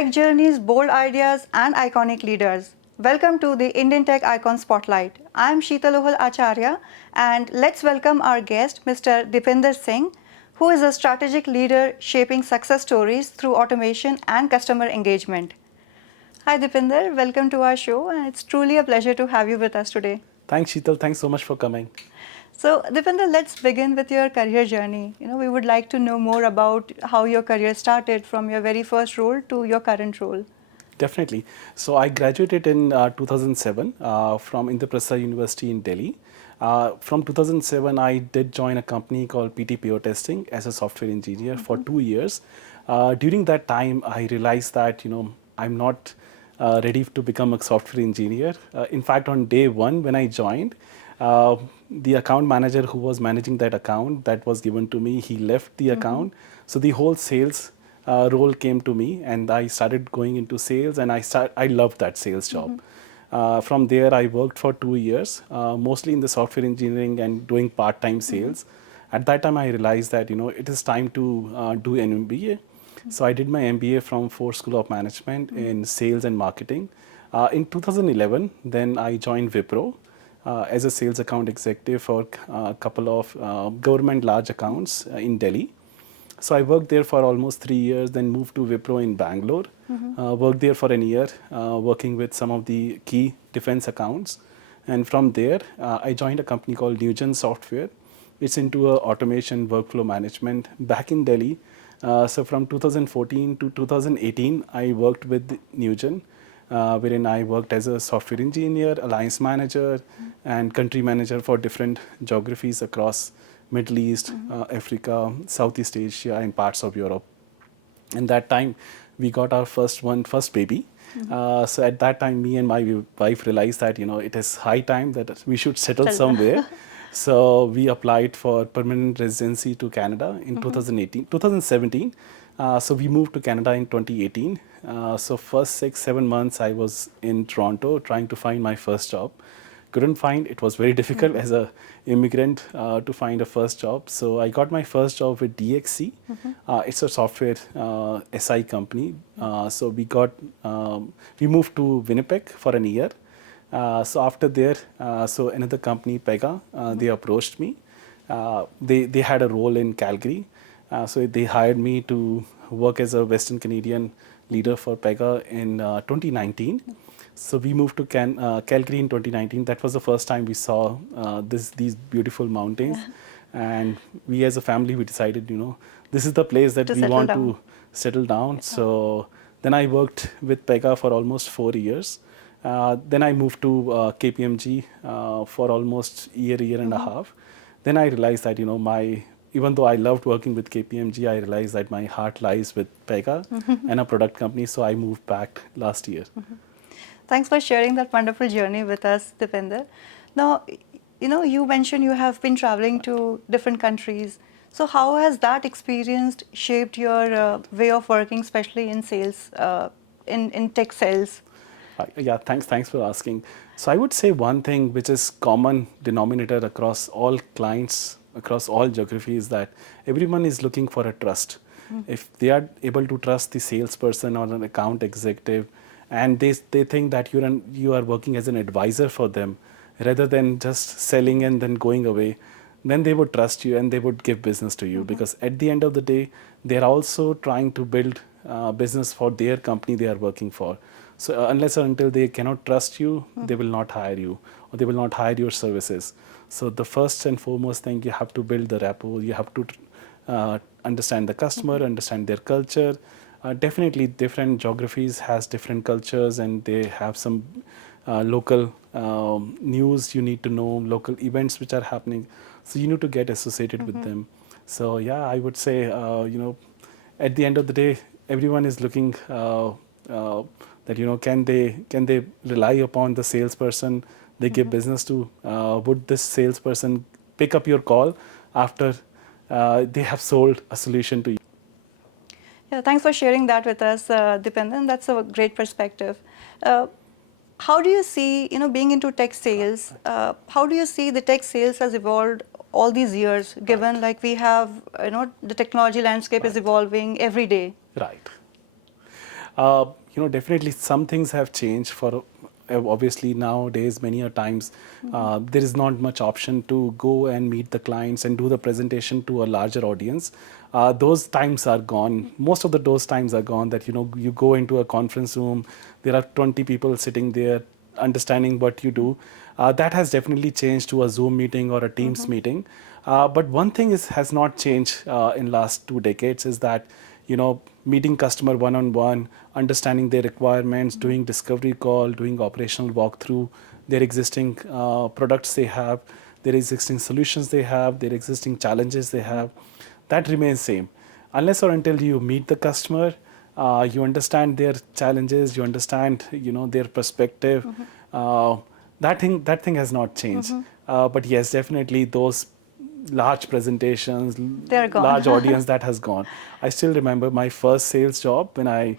Tech journeys, bold ideas, and iconic leaders. Welcome to the Indian Tech Icon Spotlight. I'm Sheetalohal Acharya, and let's welcome our guest, Mr. Deepinder Singh, who is a strategic leader shaping success stories through automation and customer engagement. Hi, Deepinder. Welcome to our show, and it's truly a pleasure to have you with us today. Thanks, Sheetal. Thanks so much for coming. So, Deepinder, let's begin with your career journey. We would like to know more about how your career started from your very first role to your current role. Definitely. So I graduated in 2007 from Indraprastha University in Delhi. From 2007, I did join a company called PTPO Testing as a software engineer for 2 years. During that time, I realized that I'm not ready to become a software engineer. In fact, on day one when I joined, the account manager who was managing that account that was given to me, he left the account. So the whole sales role came to me, and I started going into sales, and I loved that sales job. From there, I worked for 2 years, mostly in the software engineering and doing part-time sales. At that time, I realized that it is time to do an MBA. So I did my MBA from Ford School of Management in sales and marketing. In 2011, then I joined Wipro as a sales account executive for a couple of government large accounts in Delhi. So I worked there for almost 3 years, then moved to Wipro in Bangalore. Worked there for a year, working with some of the key defense accounts. And from there, I joined a company called Newgen Software. It's into automation workflow management back in Delhi. So from 2014 to 2018, I worked with Newgen, wherein I worked as a software engineer, alliance manager, and country manager for different geographies across Middle East, Africa, Southeast Asia, and parts of Europe. And that time, we got our first baby. So at that time, me and my wife realized that it is high time that we should settle somewhere. So we applied for permanent residency to Canada in 2017. So we moved to Canada in 2018. So first 6-7 months, I was in Toronto trying to find my first job. Couldn't find. It was very difficult as a immigrant to find a first job. So I got my first job with DXC. It's a software SI company. So we moved to Winnipeg for a year. So after there, so another company, Pega, they approached me. They had a role in Calgary. So they hired me to work as a Western Canadian leader for Pega in 2019. So we moved to Calgary in 2019. That was the first time we saw these beautiful mountains. And we as a family, we decided, this is the place that we want to settle down. So then I worked with Pega for almost 4 years. Then I moved to KPMG for almost year and a half. Then I realized that, even though I loved working with KPMG, I realized that my heart lies with Pega and a product company. So I moved back last year. Thanks for sharing that wonderful journey with us, Deepinder. Now, you mentioned you have been traveling to different countries. So how has that experience shaped your way of working, especially in sales, in tech sales? Yeah, thanks for asking. So I would say one thing which is common denominator across all clients, across all geographies, that everyone is looking for a trust. If they are able to trust the salesperson or an account executive, and they think that you are working as an advisor for them, rather than just selling and then going away, then they would trust you and they would give business to you. Because at the end of the day, they're also trying to build business for their company they are working for. So unless or until they cannot trust you, they will not hire you, or they will not hire your services. So the first and foremost thing, you have to build the rapport. You have to understand the customer, understand their culture. Definitely different geographies has different cultures, and they have some local news you need to know, local events which are happening. So you need to get associated with them. So yeah, I would say, at the end of the day, everyone is looking that, can they rely upon the salesperson they give business to? Would this salesperson pick up your call after they have sold a solution to you? Yeah, thanks for sharing that with us, Deepinder. That's a great perspective. How do you see, being into tech sales, how do you see the tech sales has evolved all these years, given like we have, the technology landscape is evolving every day? Right. Definitely some things have changed for obviously nowadays many a times there is not much option to go and meet the clients and do the presentation to a larger audience. Those times are gone. Most of those times are gone, that you go into a conference room, there are 20 people sitting there understanding what you do. That has definitely changed to a Zoom meeting or a Teams meeting. But one thing has not changed in last 2 decades is that meeting customer one-on-one, understanding their requirements, doing discovery call, doing operational walkthrough, their existing products they have, their existing solutions they have, their existing challenges they have. That remains same. Unless or until you meet the customer, you understand their challenges, you understand their perspective. That thing has not changed. But yes, definitely those large presentations, They're gone. large audience, that has gone. I still remember my first sales job when I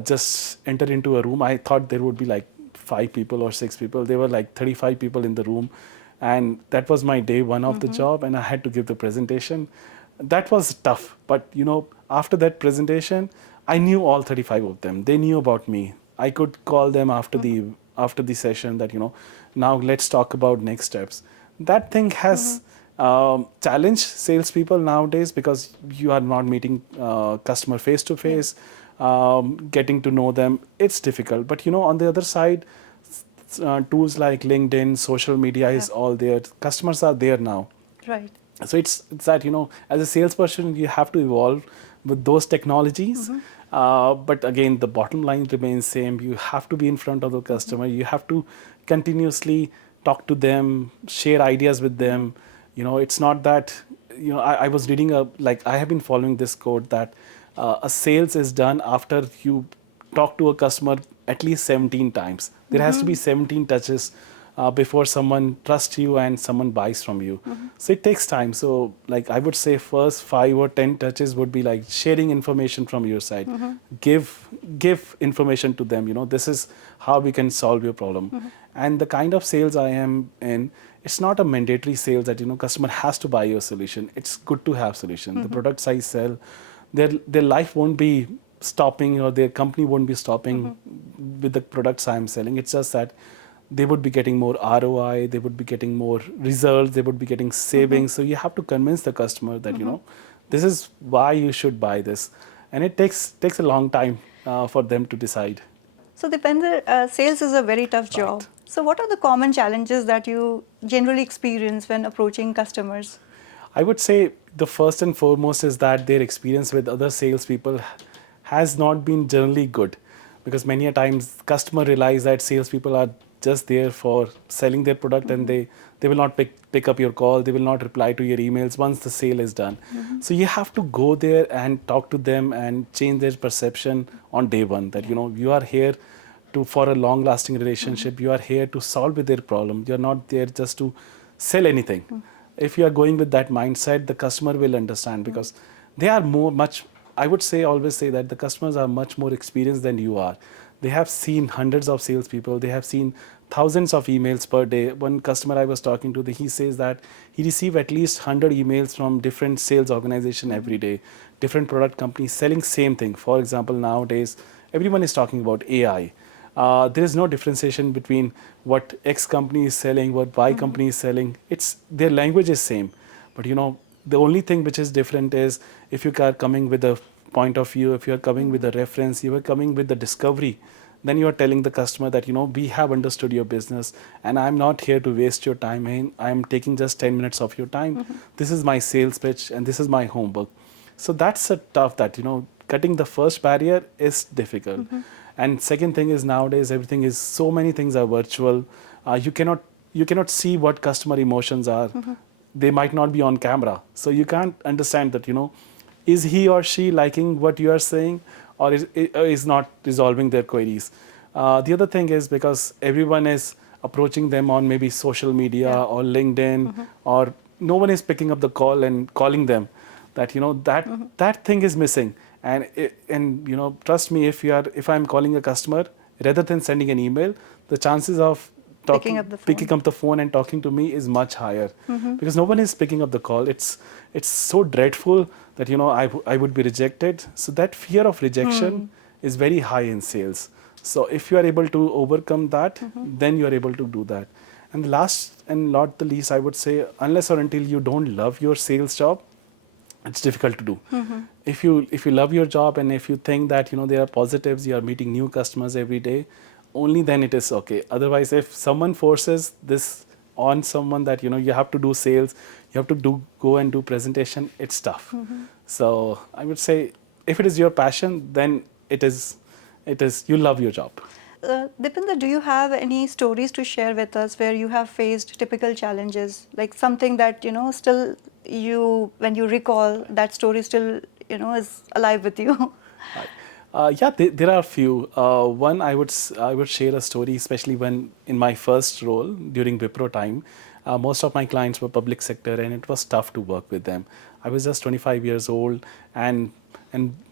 just entered into a room. I thought there would be like 5 people or 6 people. There were like 35 people in the room, and that was my day one of the job, and I had to give the presentation. That was tough, but after that presentation, I knew all 35 of them. They knew about me. I could call them after the session that now let's talk about next steps. That thing has challenged salespeople nowadays, because you are not meeting customer face to face, getting to know them. It's difficult, but on the other side, tools like LinkedIn, social media is all there. Customers are there now. Right. So it's that as a salesperson, you have to evolve with those technologies. But again, the bottom line remains same. You have to be in front of the customer. You have to continuously talk to them, share ideas with them. It's not that I was reading I have been following this quote that a sales is done after you talk to a customer at least 17 times. There has to be 17 touches before someone trusts you and someone buys from you. So it takes time. So I would say first 5 or 10 touches would be like sharing information from your side. Give information to them. This is how we can solve your problem. And the kind of sales I am in, it's not a mandatory sales that customer has to buy your solution. It's good to have solution. The products I sell, their life won't be stopping, or their company won't be stopping with the products I'm selling. It's just that they would be getting more ROI, they would be getting more results, they would be getting savings. So you have to convince the customer that this is why you should buy this, and it takes a long time for them to decide. So Deepinder, sales is a very tough job. So what are the common challenges that you generally experience when approaching customers? I would say the first and foremost is that their experience with other salespeople has not been generally good, because many a times customer realize that salespeople are just there for selling their product, and they will not pick up your call, they will not reply to your emails once the sale is done. So you have to go there and talk to them and change their perception on day one, that you are here for a long lasting relationship. You are here to solve with their problem. You're not there just to sell anything. If you are going with that mindset, the customer will understand, because they are I would always say that the customers are much more experienced than you are. They have seen hundreds of salespeople. They have seen thousands of emails per day. One customer I was talking to, he says that he receives at least 100 emails from different sales organizations every day, different product companies selling same thing. For example, nowadays, everyone is talking about AI. There is no differentiation between what X company is selling, what Y company is selling. Their language is same. But the only thing which is different is if you are coming with a point of view, if you are coming with a reference, you are coming with the discovery, then you are telling the customer that we have understood your business, and I'm not here to waste your time. I'm taking just 10 minutes of your time. This is my sales pitch, and this is my homework. So that's a tough that cutting the first barrier is difficult. And second thing is, nowadays so many things are virtual. You cannot see what customer emotions are. They might not be on camera, so you can't understand that is he or she liking what you are saying, or is not resolving their queries. The other thing is, because everyone is approaching them on maybe social media or LinkedIn, or no one is picking up the call and calling them, that that thing is missing. And trust me, if I'm calling a customer, rather than sending an email, the chances of picking up the phone and talking to me is much higher, because no one is picking up the call. It's so dreadful that I would be rejected. So that fear of rejection is very high in sales. So if you are able to overcome that, then you are able to do that. And last and not the least, I would say, unless or until you don't love your sales job, it's difficult to do. If you love your job, and if you think that there are positives, you are meeting new customers every day, only then it is okay. Otherwise, if someone forces this on someone that you have to do sales, you have to go and do presentation, it's tough. So I would say, if it is your passion, then it is you love your job. Deepinder, do you have any stories to share with us where you have faced typical challenges, like something that still when you recall, that story still is alive with you? Right. Yeah, there are a few. One, I would share a story, especially when in my first role during Wipro time. Most of my clients were public sector, and it was tough to work with them. I was just 25 years old, and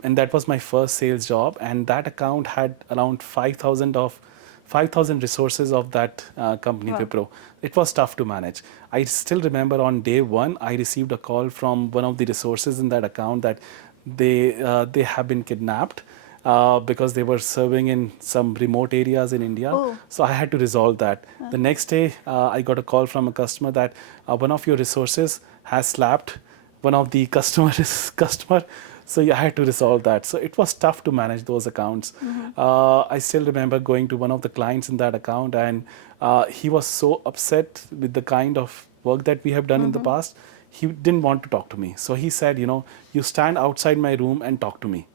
that was my first sales job, and that account had around 5,000 resources of that company, Wow. Wipro. It was tough to manage. I still remember on day one, I received a call from one of the resources in that account that they have been kidnapped because they were serving in some remote areas in India. Oh. So I had to resolve that. The next day, I got a call from a customer that one of your resources has slapped one of the customer. So I had to resolve that. So it was tough to manage those accounts. I still remember going to one of the clients in that account, and he was so upset with the kind of work that we have done in the past. He didn't want to talk to me. So he said, you stand outside my room and talk to me.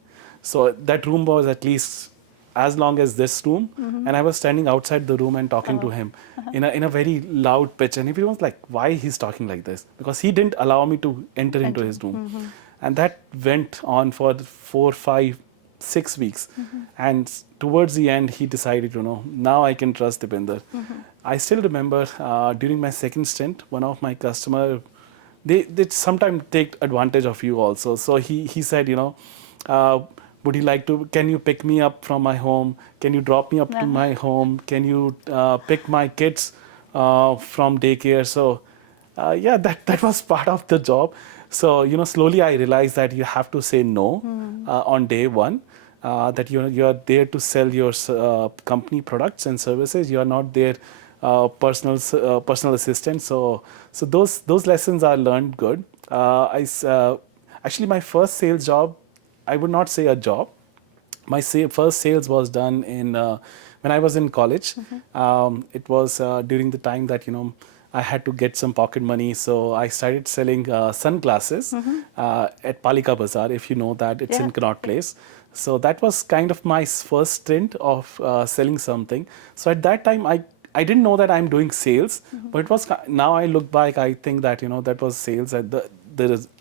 So that room was at least as long as this room, and I was standing outside the room and talking to him in a very loud pitch, and everyone was like, why he's talking like this? Because he didn't allow me to enter into his room. And that went on for 4, 5, 6 weeks. And towards the end, he decided, now I can trust Deepinder. I still remember during my second stint, one of my customer, they sometimes take advantage of you also. So he said, would you like to, can you pick me up from my home? Can you drop me up to my home? Can you pick my kids from daycare? So yeah, that was part of the job. So, slowly I realized that you have to say no on day one. That you're there to sell your company products and services. You are not there personal assistant. So those lessons are learned good. Actually, my first sales job, I would not say a job. My first sales was done when I was in college. It was during the time that I had to get some pocket money, so I started selling sunglasses at Palika Bazaar. If you know that, it's in Connaught Place. So that was kind of my first stint of selling something. So at that time, I didn't know that I'm doing sales, but it was now I look back, I think that that was sales. And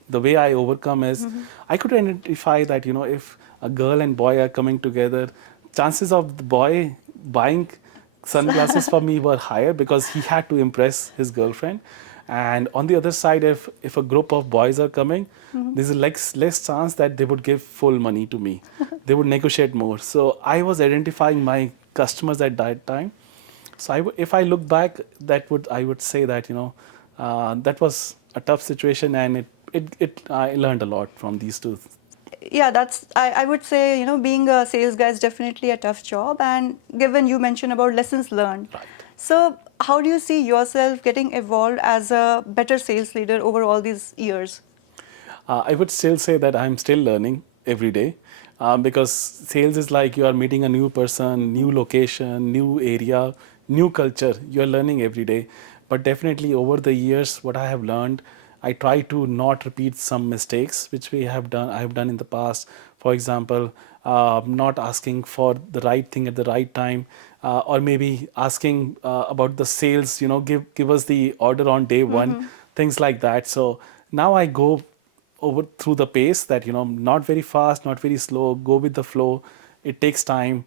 the way I overcome is I could identify that if a girl and boy are coming together, chances of the boy buying sunglasses for me were higher because he had to impress his girlfriend. And on the other side, if a group of boys are coming, there's a less chance that they would give full money to me. They would negotiate more. So I was identifying my customers at that time. So if I look back, I would say that that was a tough situation, and I learned a lot from these two. Yeah, I would say, being a sales guy is definitely a tough job. And given you mentioned about lessons learned. Right. So how do you see yourself getting evolved as a better sales leader over all these years? I would still say that I'm still learning every day because sales is like you are meeting a new person, new location, new area, new culture. You are learning every day. But definitely over the years, what I have learned, I try to not repeat some mistakes which I have done in the past. For example, not asking for the right thing at the right time, or maybe asking about the sales. Give us the order on day one, things like that. So now I go over through the pace that not very fast, not very slow. Go with the flow. It takes time.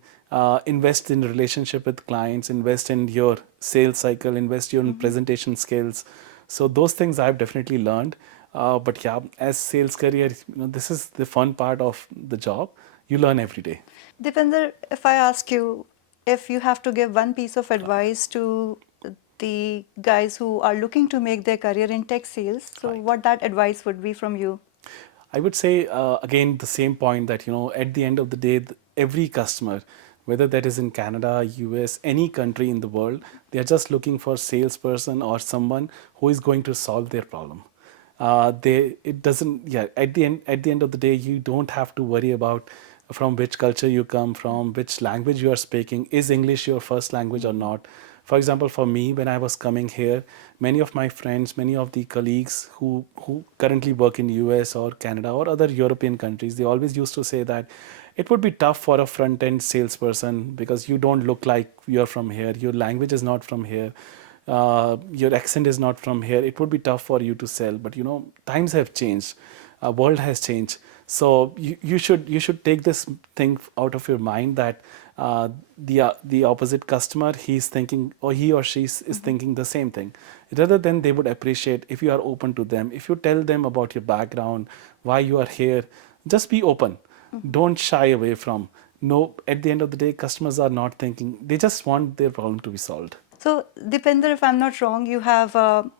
Invest in relationship with clients. Invest in your sales cycle. Invest in presentation skills. So those things I've definitely learned. But yeah, as sales career, this is the fun part of the job. You learn every day. Deepinder, if I ask you if you have to give one piece of advice to the guys who are looking to make their career in tech sales, so Right. what that advice would be from you? I would say again the same point that at the end of the day, every customer, whether that is in Canada, US, any country in the world, they are just looking for salesperson or someone who is going to solve their problem. They it doesn't yeah at the end of the day, you don't have to worry about from which culture you come from, which language you are speaking, is English your first language or not. For example, for me, when I was coming here, many of my friends, many of the colleagues who currently work in US or Canada or other European countries, they always used to say that it would be tough for a front end salesperson because you don't look like you're from here, your language is not from here, your accent is not from here. It would be tough for you to sell. But times have changed, world has changed. So you should take this thing out of your mind that the opposite customer, he's thinking, or he or she is thinking the same thing. Rather than, they would appreciate if you are open to them, if you tell them about your background, why you are here. Just be open. Don't shy away from. No, at the end of the day, customers are not thinking. They just want their problem to be solved. So, Deepinder, if I'm not wrong, you have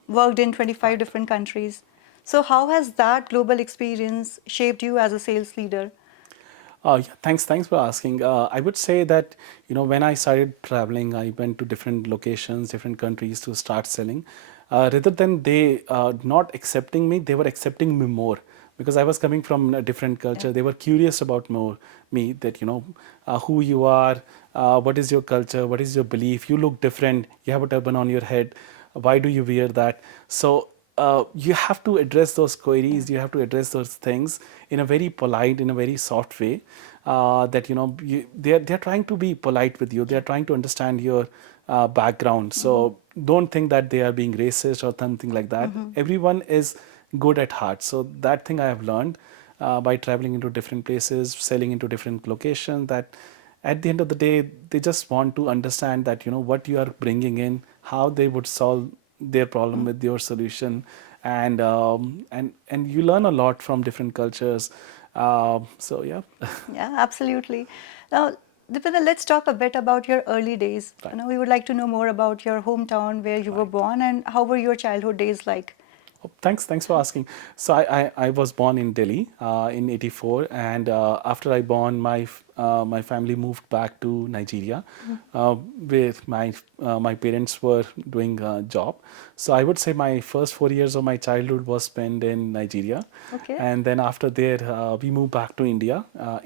worked in 25 different countries. So, how has that global experience shaped you as a sales leader? Yeah, thanks for asking. I would say that when I started traveling, I went to different locations, different countries to start selling. Rather than they not accepting me, they were accepting me more because I was coming from a different Yeah. culture. They were curious about more me, that who you are, what is your culture, what is your belief. You look different. You have a turban on your head. Why do you wear that? So you have to address those Yeah. queries, you have to address those things in a very polite, in a very soft way, that they're trying to be polite with you, they're trying to understand your background. So don't think that they are being racist or something like that. Everyone is good at heart. So that thing I have learned by traveling into different places, selling into different locations, that at the end of the day, they just want to understand that what you are bringing in, how they would solve their problem with your solution. And you learn a lot from different cultures. So yeah. Yeah, absolutely. Now, Deepinder, let's talk a bit about your early days. Right. We would like to know more about your hometown, where you were Right. born, and how were your childhood days like? Oh, thanks for asking. So I was born in Delhi in '84, and after I born, my family moved back to Nigeria, where my parents were doing a job. So I would say my first 4 years of my childhood was spent in Nigeria, Okay. and then after there we moved back to India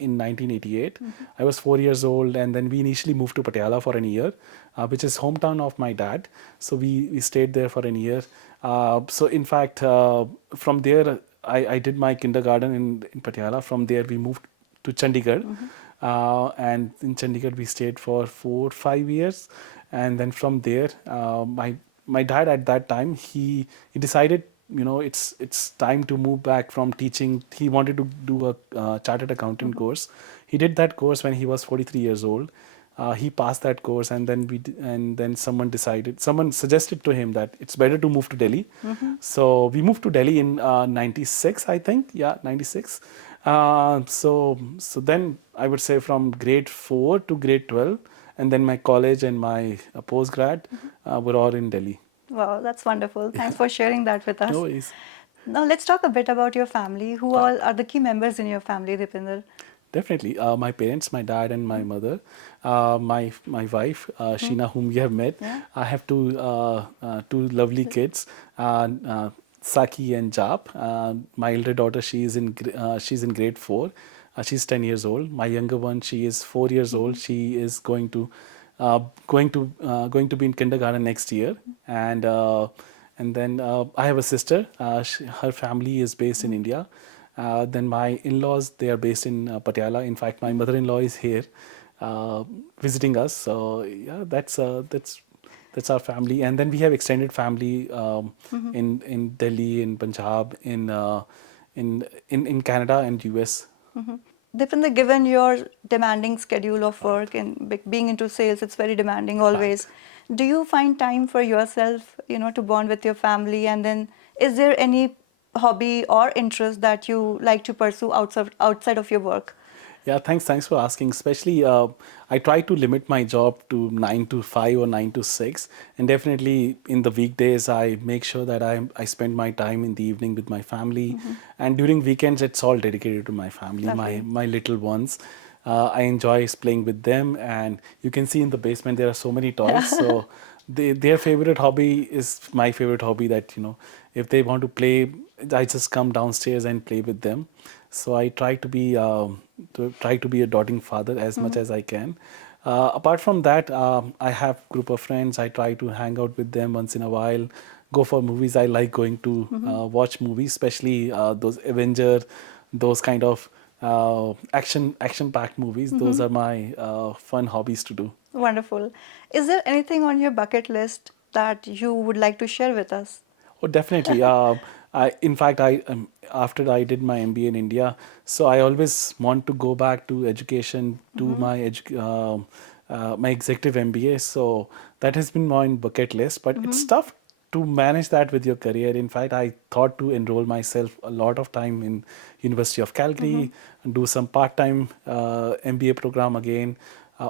in 1988. I was 4 years old, and then we initially moved to Patiala for an year, which is hometown of my dad. So we stayed there for an year. So in fact, from there, I did my kindergarten in Patiala. From there, we moved to Chandigarh. And in Chandigarh, we stayed for 4 5 years. And then from there, my dad at that time, he decided, it's time to move back from teaching. He wanted to do a chartered accountant course. He did that course when he was 43 years old. He passed that course, and then someone suggested to him that it's better to move to Delhi. So we moved to Delhi in 96, I think. Yeah, 96. So then I would say from grade 4 to grade 12, and then my college and my postgrad were all in Delhi. Wow, that's wonderful. Thanks for sharing that with No us. worries. Now, let's talk a bit about your family. Who Right. all are the key members in your family, Deepinder? Definitely. My parents, my dad and my mother, my wife, Sheena, whom we have met. Yeah. I have two lovely kids, Saki and Jap. My elder daughter, she's in grade 4. She's 10 years old. My younger one, she is 4 years old. She is going to be in kindergarten next year. And then I have a sister. Her family is based in India. Then my in-laws, they are based in Patiala. In fact, my mother-in-law is here visiting us. So yeah, that's our family. And then we have extended family in Delhi, in Punjab, in Canada and US. Deepinder, given your demanding schedule of Right. work and being into sales, it's very demanding Right. always. Do you find time for yourself, to bond with your family? And then, is there any hobby or interest that you like to pursue outside of your work? Yeah, thanks for asking. Especially, I try to limit my job to 9 to 5 or 9 to 6, and definitely in the weekdays, I make sure that I spend my time in the evening with my family, and during weekends, it's all dedicated to my family, Lovely. my little ones. I enjoy playing with them, and you can see in the basement there are so many toys. So their favorite hobby is my favorite hobby. That if they want to play, I just come downstairs and play with them. So I try to be a doting father as much as I can. Apart from that, I have group of friends. I try to hang out with them once in a while. Go for movies. I like going to watch movies, especially those Avenger, those kind of action-packed movies. Those are my fun hobbies to do. Wonderful. Is there anything on your bucket list that you would like to share with us? Oh, definitely. In fact, after I did my MBA in India, so I always want to go back to education, to my executive MBA. So that has been my bucket list, but it's tough to manage that with your career. In fact, I thought to enroll myself a lot of time in University of Calgary and do some part-time MBA program again,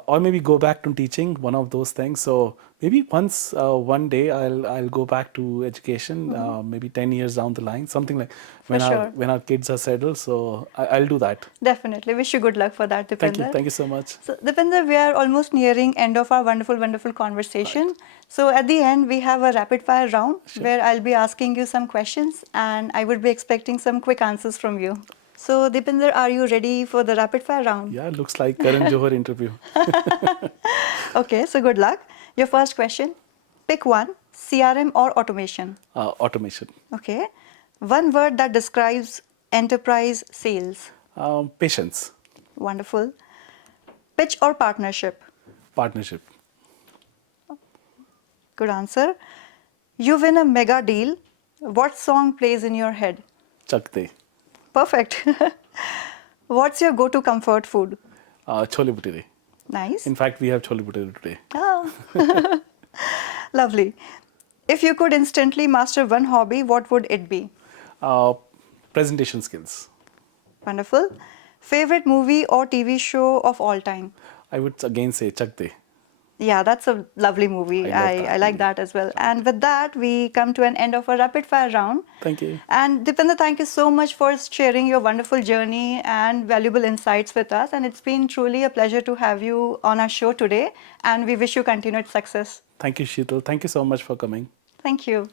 or maybe go back to teaching, one of those things. So maybe one day I'll go back to education, maybe 10 years down the line, something like For sure. when our kids are settled. So I'll do that. Definitely. Wish you good luck for that, Deepinder. Thank you so much. So, Deepinder, we are almost nearing end of our wonderful conversation. Right. So, at the end, we have a rapid fire round Sure. where I'll be asking you some questions and I would be expecting some quick answers from you. So, Deepinder, are you ready for the rapid fire round? Yeah, looks like Karan Johar interview. Okay, so good luck. Your first question, pick one, CRM or automation? Automation. Okay. One word that describes enterprise sales. Patience. Wonderful. Pitch or partnership? Partnership. Good answer. You win a mega deal. What song plays in your head? Chakte. Perfect. What's your go-to comfort food? Chole bhature. Nice. In fact, we have chole bhature today. Oh. Lovely. If you could instantly master one hobby, what would it be? Uh, Presentation skills. Wonderful. Favorite movie or TV show of all time? I would again say Chakte. Yeah, that's a lovely movie. I love that I like movie. that as well. And with that, we come to an end of our rapid fire round. Thank you. And Deepinder, thank you so much for sharing your wonderful journey and valuable insights with us. And it's been truly a pleasure to have you on our show today. And we wish you continued success. Thank you, Sheetal. Thank you so much for coming. Thank you.